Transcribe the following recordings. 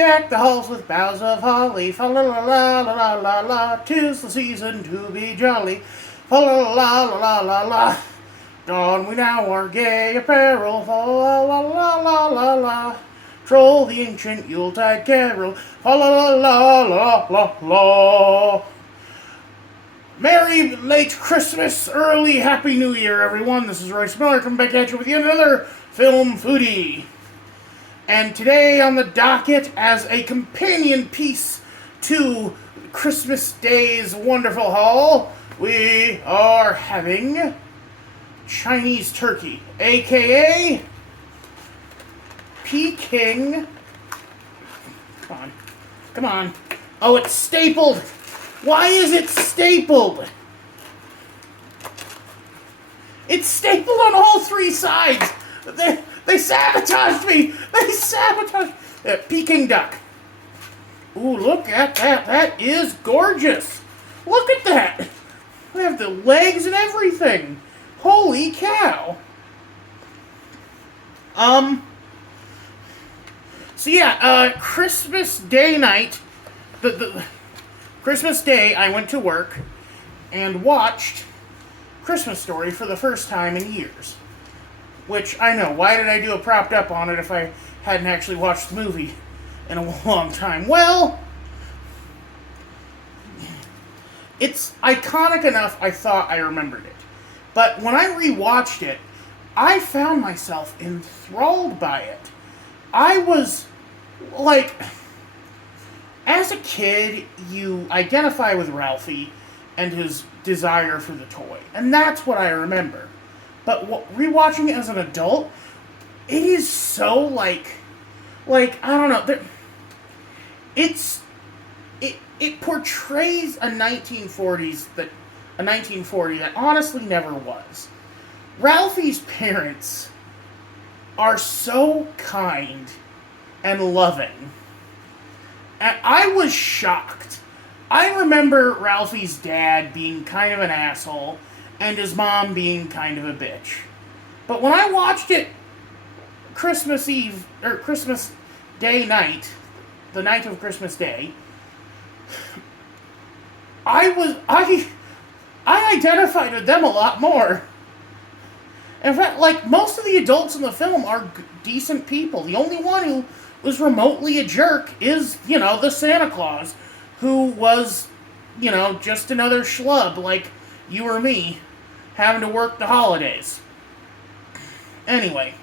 Deck the halls with boughs of holly, fa la la la la la la la. 'Tis the season to be jolly, fa la la la la la la. Don we now our gay apparel, fa la la la la la la. Troll the ancient Yuletide carol, fa la la la la la la. Merry late Christmas, early Happy New Year, everyone. This is Royce Miller coming back at you with yet another Film Foodie. And today on the docket, as a companion piece to Christmas Day's wonderful haul, we are having Chinese turkey, aka Peking. Come on. Come on. Oh, it's stapled. Why is it stapled? It's stapled on all three sides. They sabotaged me. They sabotaged. Peking duck. Ooh, look at that. That is gorgeous. Look at that. They have the legs and everything. Holy cow. So yeah, Christmas Day night, the Christmas Day, I went to work and watched Christmas Story for the first time in years. Which, I know, why did I do a propped up on it if I hadn't actually watched the movie in a long time? Well, it's iconic enough I thought I remembered it. But when I rewatched it, I found myself enthralled by it. I was, like, as a kid, you identify with Ralphie and his desire for the toy. And that's what I remember. But rewatching it as an adult, it is so, like, I don't know. It portrays a 1940 that honestly never was. Ralphie's parents are so kind and loving. And I was shocked. I remember Ralphie's dad being kind of an asshole and his mom being kind of a bitch. But when I watched it Christmas Eve, or Christmas Day night, the night of Christmas Day, I identified with them a lot more. In fact, like, most of the adults in the film are decent people. The only one who was remotely a jerk is, the Santa Claus, who was, just another schlub like you or me, having to work the holidays. Anyway,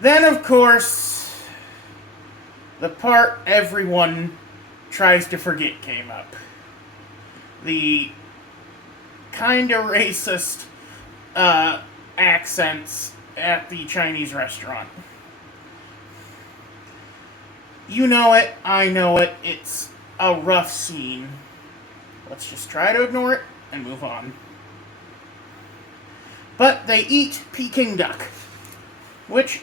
then, of course, the part everyone tries to forget came up. The kinda racist accents at the Chinese restaurant. You know it, I know it, it's a rough scene. Let's just try to ignore it and move on. But they eat Peking duck, which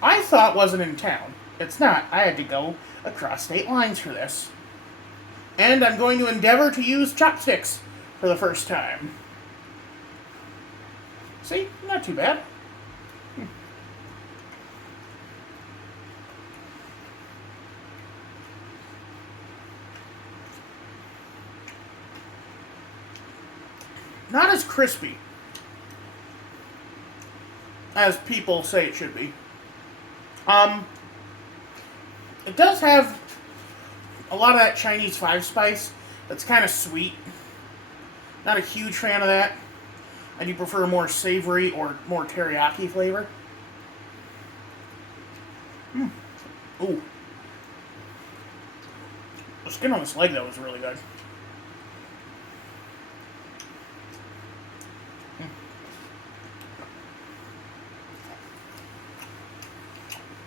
I thought wasn't in town. It's not. I had to go across state lines for this. And I'm going to endeavor to use chopsticks for the first time. See? Not too bad. Not as crispy as people say it should be. It does have a lot of that Chinese five spice that's kind of sweet. Not a huge fan of that. I do prefer more savory or more teriyaki flavor. Ooh. The skin on this leg, though, is really good.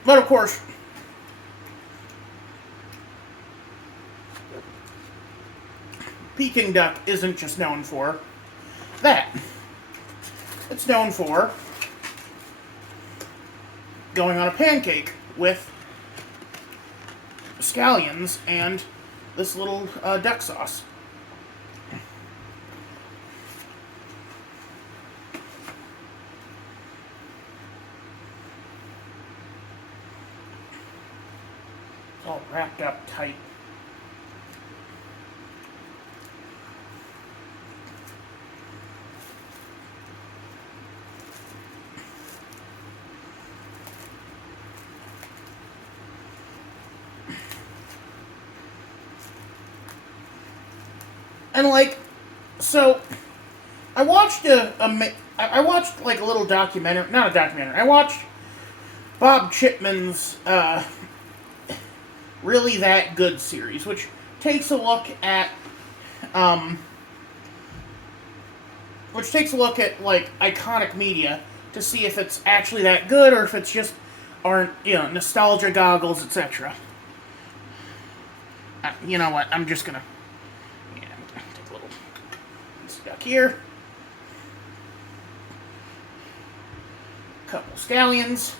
But, of course, Peking duck isn't just known for that. It's known for going on a pancake with scallions and this little duck sauce. all wrapped up tight. And like, so I watched I watched like a little documentary, not a documentary. I watched Bob Chipman's Really That Good series, which takes a look at like iconic media to see if it's actually that good or if it's just aren't nostalgia goggles, etc. You know what? I'm just gonna take a little stuck here. Couple scallions.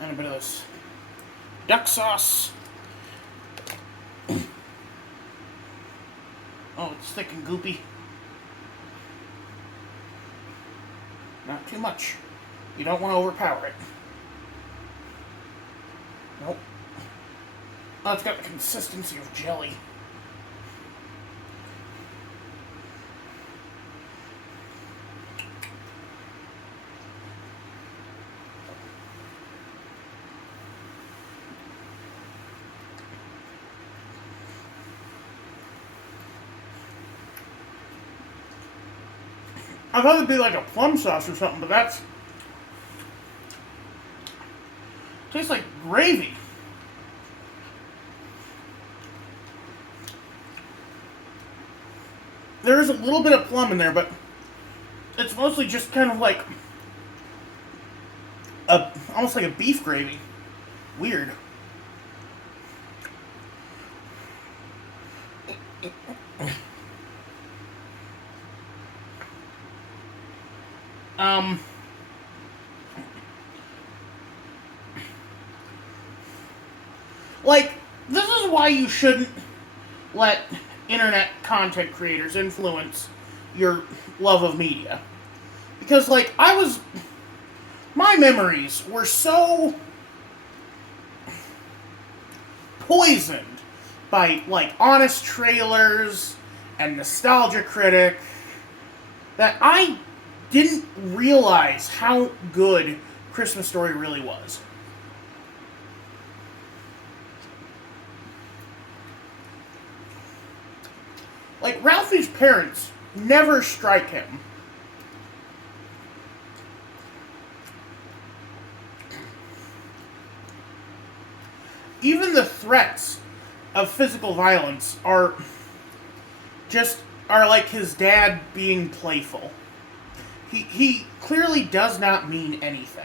And a bit of this duck sauce. Oh, it's thick and goopy. Not too much. You don't want to overpower it. Nope. Oh, it's got the consistency of jelly. I thought it'd be like a plum sauce or something, but that's... tastes like gravy. There is a little bit of plum in there, but it's mostly just kind of like almost like a beef gravy. Weird. Like, this is why you shouldn't let internet content creators influence your love of media. Because, like, my memories were so poisoned by, like, Honest Trailers and Nostalgia Critic that I didn't realize how good Christmas Story really was. Like, Ralphie's parents never strike him. Even the threats of physical violence are like his dad being playful. He clearly does not mean anything.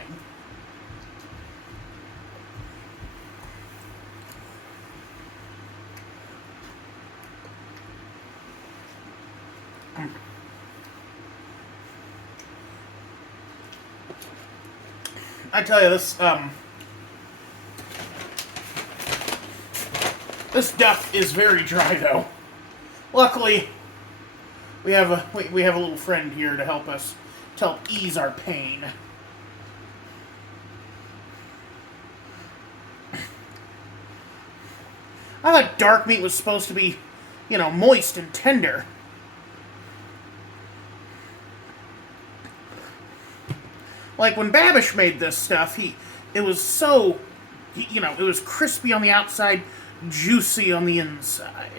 I tell you, this duck is very dry, though. Luckily, we have a little friend here to help ease our pain. I thought dark meat was supposed to be, moist and tender. Like, when Babish made this stuff, it was crispy on the outside, juicy on the inside.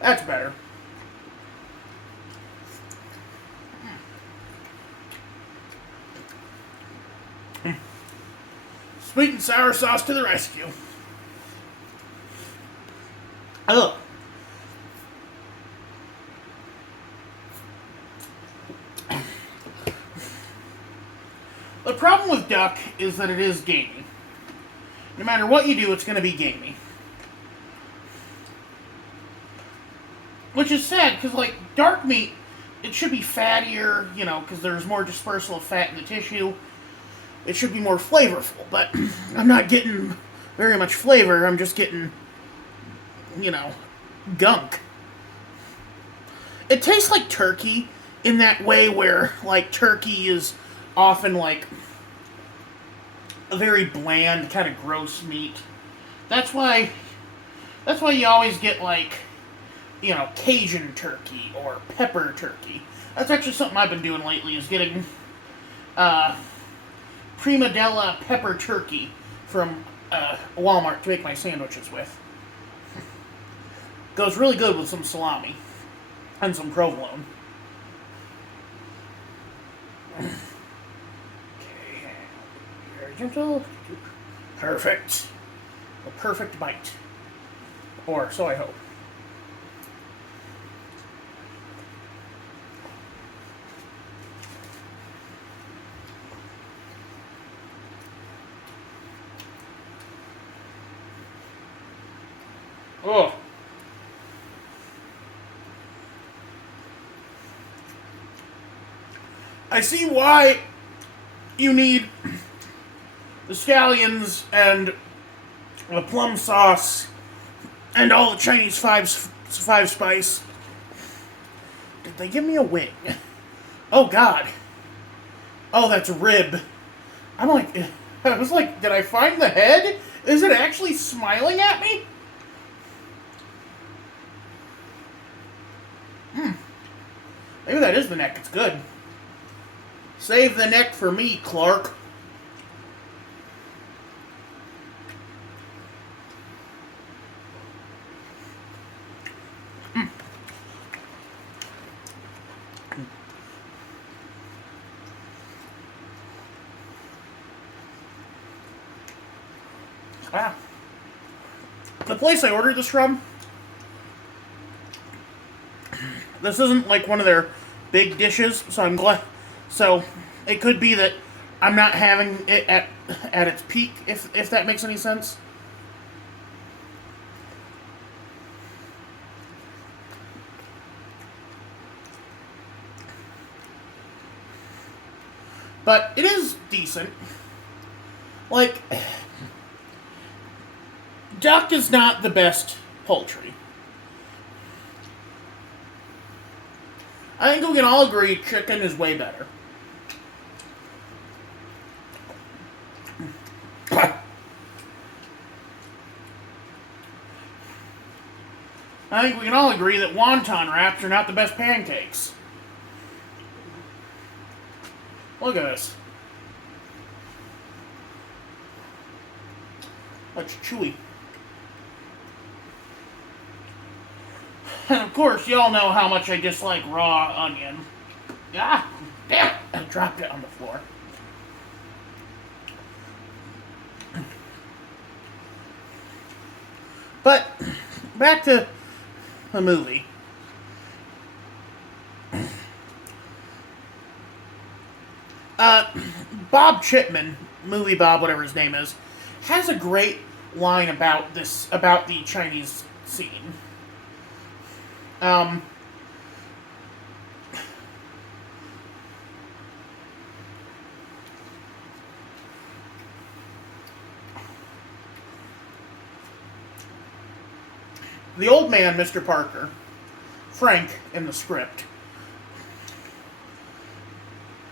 That's better. Sweet and sour sauce to the rescue. Ugh. The problem with duck is that it is gamey. No matter what you do, it's going to be gamey. Which is sad, because, like, dark meat it should be fattier, because there's more dispersal of fat in the tissue. It should be more flavorful, but I'm not getting very much flavor. I'm just getting, you know, gunk. It tastes like turkey in that way where, like, turkey is often, like, a very bland, kind of gross meat. That's why, that's why you always get, like, Cajun turkey or pepper turkey. That's actually something I've been doing lately, is getting, Prima Della pepper turkey from Walmart to make my sandwiches with. Goes really good with some salami and some provolone. Okay, very gentle. Perfect. A perfect bite. Or so I hope. Oh. I see why you need the scallions and the plum sauce and all the Chinese five spice. Did they give me a wing? Oh God. Oh, that's a rib. I'm like, I was like, did I find the head? Is it actually smiling at me? Maybe that is the neck. It's good. Save the neck for me, Clark. Ah. The place I ordered this from, this isn't like one of their big dishes, so I'm glad. So it could be that I'm not having it at its peak, if that makes any sense. But it is decent. Like, duck is not the best poultry. I think we can all agree chicken is way better. I think we can all agree that wonton wraps are not the best pancakes. Look at this. That's chewy. And of course, y'all know how much I dislike raw onion. Ah, damn it! I dropped it on the floor. But, back to the movie. Bob Chipman, movie Bob, whatever his name is, has a great line about the Chinese scene. The old man, Mr. Parker, Frank in the script,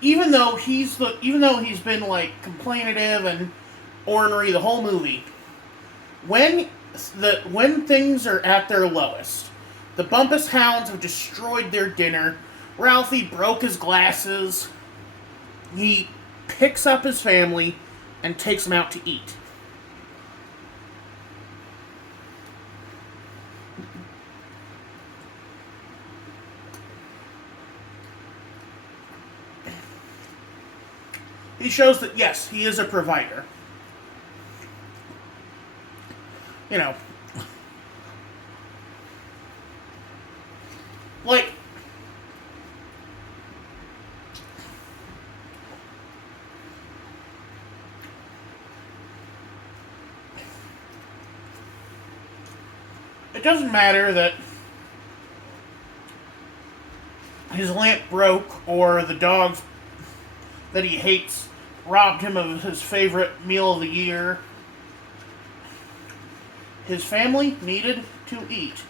even though he's been like complainative and ornery the whole movie, when things are at their lowest, the Bumpus Hounds have destroyed their dinner. Ralphie broke his glasses. He picks up his family and takes them out to eat. He shows that, yes, he is a provider. You know. Like, it doesn't matter that his lamp broke, or the dogs that he hates robbed him of his favorite meal of the year. His family needed to eat.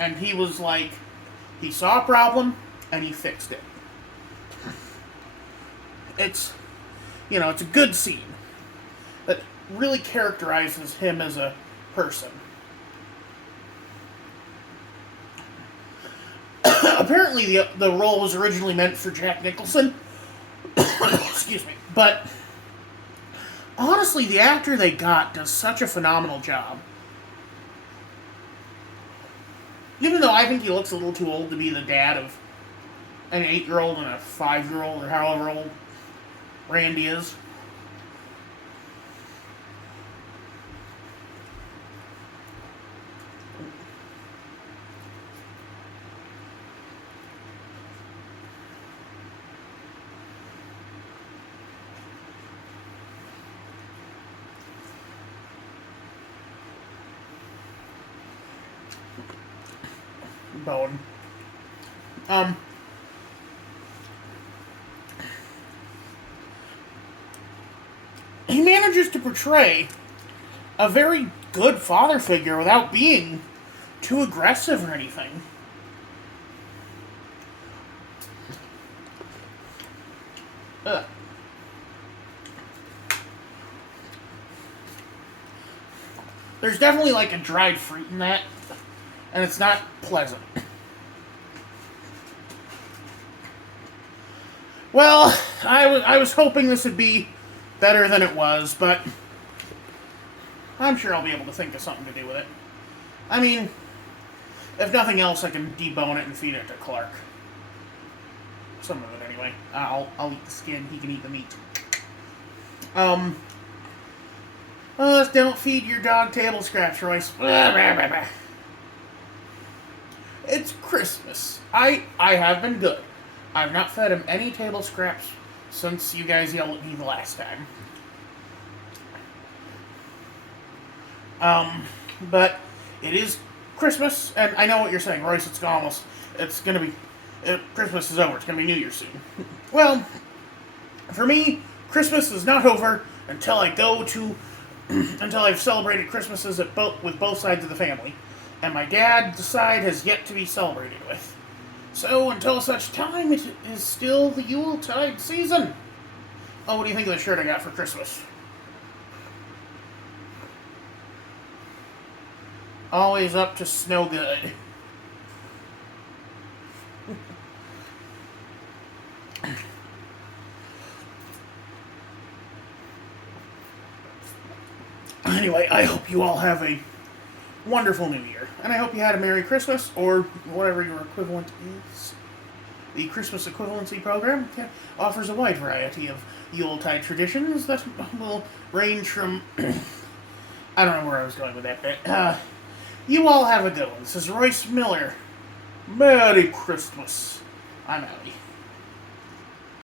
And he was like, he saw a problem and he fixed it. It's, it's a good scene that really characterizes him as a person. Apparently, the role was originally meant for Jack Nicholson. Excuse me. But honestly, the actor they got does such a phenomenal job. Even though I think he looks a little too old to be the dad of an 8-year-old and a 5-year-old, or however old Randy is. Bowen. He manages to portray a very good father figure without being too aggressive or anything. Ugh. There's definitely like a dried fruit in that, and it's not pleasant. Well, I was hoping this would be better than it was, but I'm sure I'll be able to think of something to do with it. I mean, if nothing else, I can debone it and feed it to Clark. Some of it, anyway. I'll eat the skin. He can eat the meat. Don't feed your dog table scraps, Royce. It's Christmas. I have been good. I've not fed him any table scraps since you guys yelled at me the last time. But it is Christmas, and I know what you're saying, Royce. Christmas is over. It's gonna be New Year's soon. Well, for me, Christmas is not over until I've celebrated Christmases with both sides of the family, and my dad's side has yet to be celebrated with. So until such time, it is still the Yuletide season. Oh, what do you think of the shirt I got for Christmas? Always up to snow good. Anyway, I hope you all have a wonderful New Year. And I hope you had a Merry Christmas, or whatever your equivalent is. The Christmas Equivalency Program offers a wide variety of Yuletide traditions that will range from... I don't know where I was going with that bit. You all have a good one. This is Royce Miller. Merry Christmas. I'm outie.